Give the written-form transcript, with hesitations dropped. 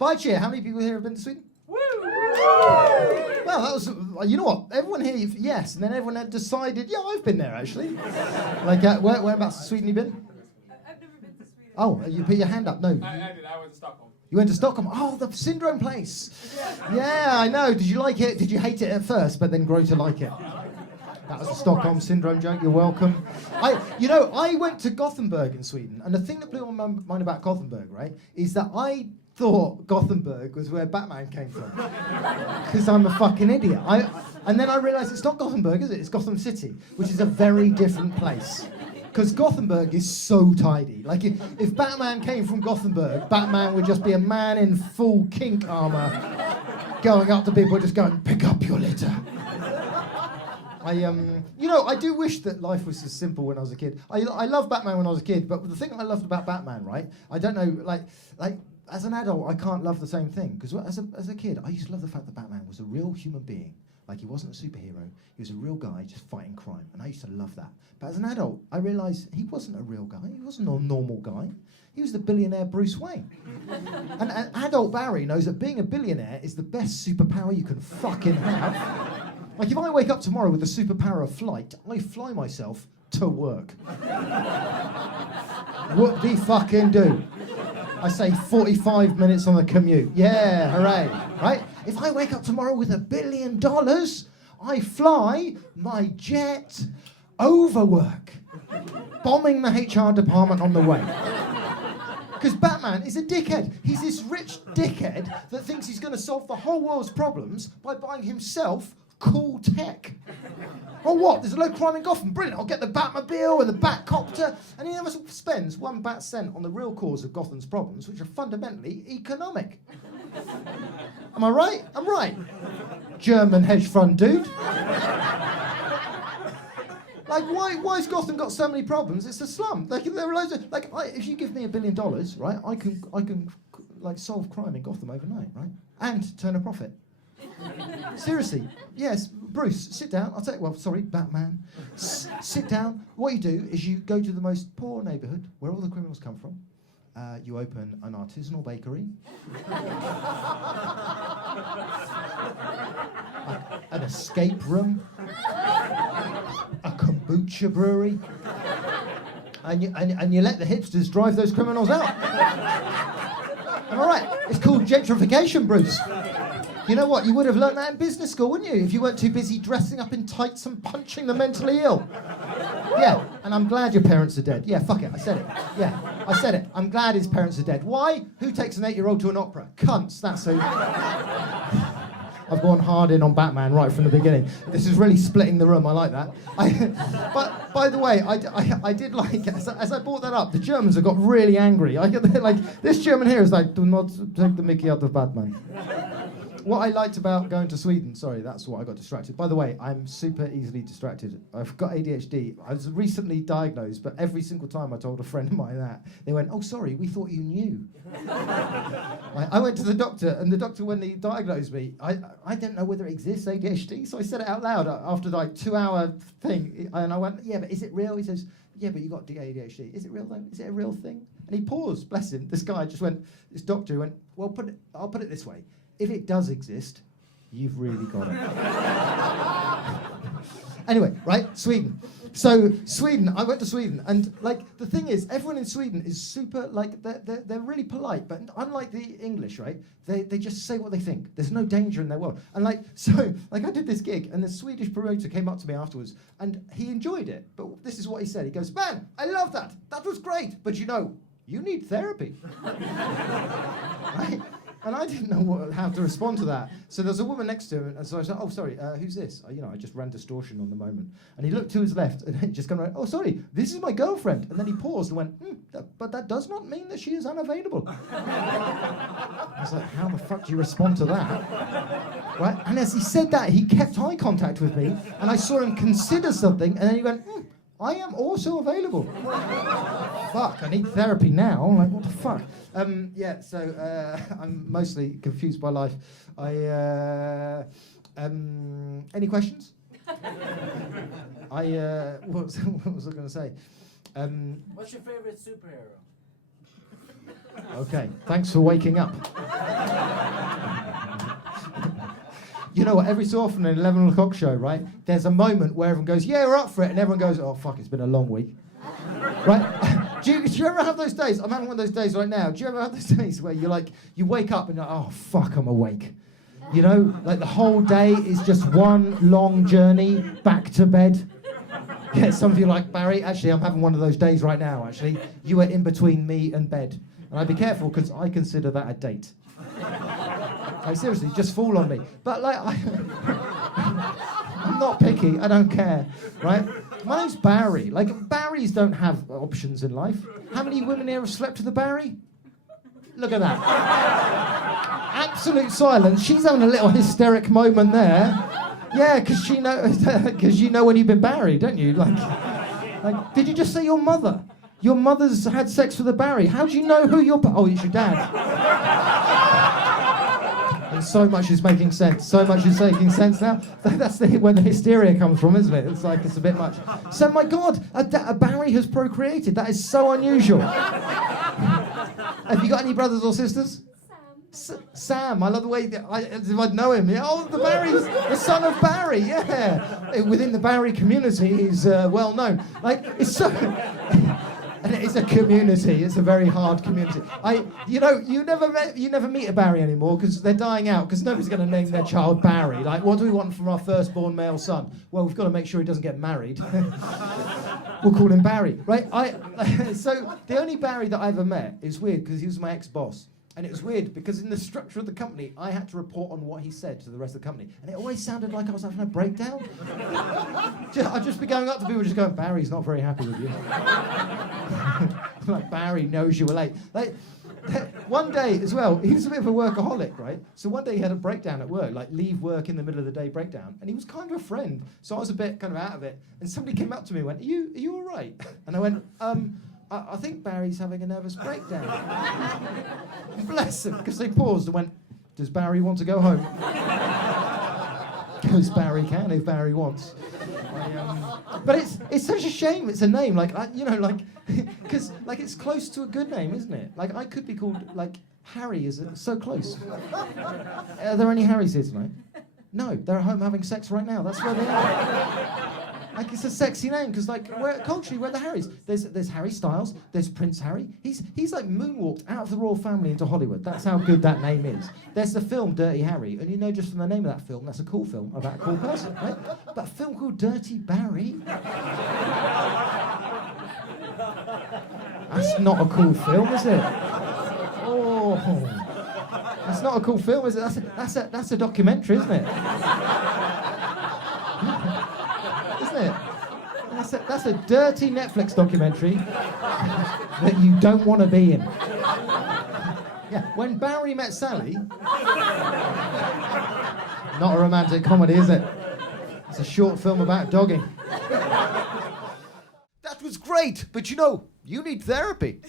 By cheer, how many people here have been to Sweden? Woo! Well, that was, you know what? Everyone here, yes, and then everyone had decided, yeah, I've been there actually. Like, whereabouts in Sweden you been? I've never been to Sweden. Oh, you put your hand up. No. I did. I went to Stockholm. You went to Stockholm. Oh, the syndrome place. Yeah, I know. Did you like it? Did you hate it at first, but then grow to like it? That was a Stockholm syndrome joke. You're welcome. I went to Gothenburg in Sweden, and the thing that blew my mind about Gothenburg, right, is that I thought Gothenburg was where Batman came from, because I'm a fucking idiot. And then I realised it's not Gothenburg, is it? It's Gotham City, which is a very different place. Because Gothenburg is so tidy. Like, if Batman came from Gothenburg, Batman would just be a man in full kink armour going up to people just going, pick up your litter. I do wish that life was as simple when I was a kid. I loved Batman when I was a kid, but the thing I loved about Batman, right, I don't know, like as an adult, I can't love the same thing. Because as a kid, I used to love the fact that Batman was a real human being. Like, he wasn't a superhero, he was a real guy just fighting crime, and I used to love that. But as an adult, I realised he wasn't a real guy, he wasn't a normal guy, he was the billionaire Bruce Wayne. And adult Barry knows that being a billionaire is the best superpower you can fucking have. Like, if I wake up tomorrow with the superpower of flight, I fly myself to work. Whoop-de-fucking-do. I say 45 minutes on the commute. Yeah, hooray, right? If I wake up tomorrow with $1 billion, I fly my jet over work, bombing the HR department on the way. Because Batman is a dickhead. He's this rich dickhead that thinks he's going to solve the whole world's problems by buying himself cool tech. Oh, what? There's a load of crime in Gotham. Brilliant. I'll get the Batmobile and the Batcopter. And he never spends one bat cent on the real cause of Gotham's problems, which are fundamentally economic. Am I right? I'm right. German hedge fund dude. Like, why's Gotham got so many problems? It's a slum. Like, there are loads of, if you give me $1 billion, right, I can solve crime in Gotham overnight, right, and turn a profit. Seriously, yes, Bruce, sit down. Batman. Sit down. What you do is you go to the most poor neighbourhood where all the criminals come from. You open an artisanal bakery, an escape room, a kombucha brewery, and you let the hipsters drive those criminals out. Am I right? It's called gentrification, Bruce. You know what? You would have learnt that in business school, wouldn't you? If you weren't too busy dressing up in tights and punching the mentally ill. Yeah, and I'm glad your parents are dead. Yeah, fuck it, I said it. Yeah, I said it. I'm glad his parents are dead. Why? Who takes an 8-year-old to an opera? Cunts, that's who. I've gone hard in on Batman right from the beginning. This is really splitting the room, I like that. But, by the way, I did like, as I brought that up, the Germans have got really angry. This German here is like, do not take the mickey out of Batman. What I liked about going to Sweden, sorry, that's what I got distracted. By the way, I'm super easily distracted. I've got ADHD. I was recently diagnosed, but every single time I told a friend of mine that, they went, oh, sorry, we thought you knew. I went to the doctor, and the doctor, when he diagnosed me, I didn't know whether it exists, ADHD, so I said it out loud after the 2-hour thing, and I went, yeah, but is it real? He says, yeah, but you got ADHD. Is it real though? Is it a real thing? And he paused, bless him. This guy just went, this doctor went, well, I'll put it this way. If it does exist, you've really got it. Anyway, right, Sweden. So Sweden, I went to Sweden, and the thing is, everyone in Sweden is super, they're really polite, but unlike the English, right, they just say what they think. There's no danger in their world. And I did this gig, and the Swedish promoter came up to me afterwards, and he enjoyed it, but this is what he said. He goes, man, I love that. That was great, but you need therapy. Right? And I didn't know how to respond to that. So there's a woman next to him, and so I said, oh, sorry, who's this? I just ran distortion on the moment. And he looked to his left, and he just kind of went, oh, sorry, this is my girlfriend. And then he paused and went, but that does not mean that she is unavailable. I was like, how the fuck do you respond to that? Right? And as he said that, he kept eye contact with me, and I saw him consider something, and then he went, I am also available. Fuck, I need therapy now. I'm like, what the fuck? So I'm mostly confused by life. Any questions? What was I going to say? What's your favorite superhero? Okay, thanks for waking up. you know what, every so often in an 11 o'clock show, right, there's a moment where everyone goes, yeah, we're up for it, and everyone goes, oh, fuck, it's been a long week. Right? do you ever have those days? I'm having one of those days right now. Do you ever have those days where you wake up and you're like, oh, fuck, I'm awake? You know, like the whole day is just one long journey back to bed. Yeah, some of you are like, Barry, actually, I'm having one of those days right now, actually. You are in between me and bed. And I'd be careful, because I consider that a date. Like, seriously, just fall on me. But, like, I'm not picky. I don't care, right? My name's Barry. Like, Barrys don't have options in life. How many women here have slept with a Barry? Look at that. Absolute silence. She's having a little hysteric moment there. Yeah, because you know when you've been Barry, don't you? Like, did you just say your mother? Your mother's had sex with a Barry. How do you know who your... Oh, it's your dad. And so much is making sense. So much is making sense now. That's where the hysteria comes from, isn't it? It's like, it's a bit much. So, my God, a Barry has procreated. That is so unusual. Have you got any brothers or sisters? Sam, I love the way as if I'd know him. Yeah, oh, the Barry's the son of Barry. Yeah, within the Barry community, he's well known. Like, it's so, and it's a community. It's a very hard community. You never meet a Barry anymore because they're dying out. Because nobody's going to name their child Barry. Like, what do we want from our firstborn male son? Well, we've got to make sure he doesn't get married. We'll call him Barry, right? So the only Barry that I ever met is weird because he was my ex-boss. And it was weird because in the structure of the company, I had to report on what he said to the rest of the company. And it always sounded like I was having a breakdown. I'd just be going up to people just going, Barry's not very happy with you. Like, Barry knows you were late. Like, one day as well, he was a bit of a workaholic, right? So one day he had a breakdown at work, like leave work in the middle of the day breakdown. And he was kind of a friend. So I was a bit kind of out of it. And somebody came up to me and went, are you all right? And I went, I think Barry's having a nervous breakdown. Bless him, because they paused and went, does Barry want to go home? Because Barry can if Barry wants. But it's such a shame it's a name, because it's close to a good name, isn't it? Like, I could be called, like, Harry is so close. Are there any Harrys here tonight? No, they're at home having sex right now. That's where they are. Like, it's a sexy name because, like, culturally, we're the Harrys. There's Harry Styles. There's Prince Harry. He's like moonwalked out of the royal family into Hollywood. That's how good that name is. There's the film Dirty Harry, and you know just from the name of that film, that's a cool film about a cool person, right? But a film called Dirty Barry. That's not a cool film, is it? Oh, that's not a cool film, is it? That's a documentary, isn't it? That's a dirty Netflix documentary that you don't want to be in. Yeah, When Barry Met Sally. Not a romantic comedy, is it? It's a short film about dogging. That was great, but you need therapy.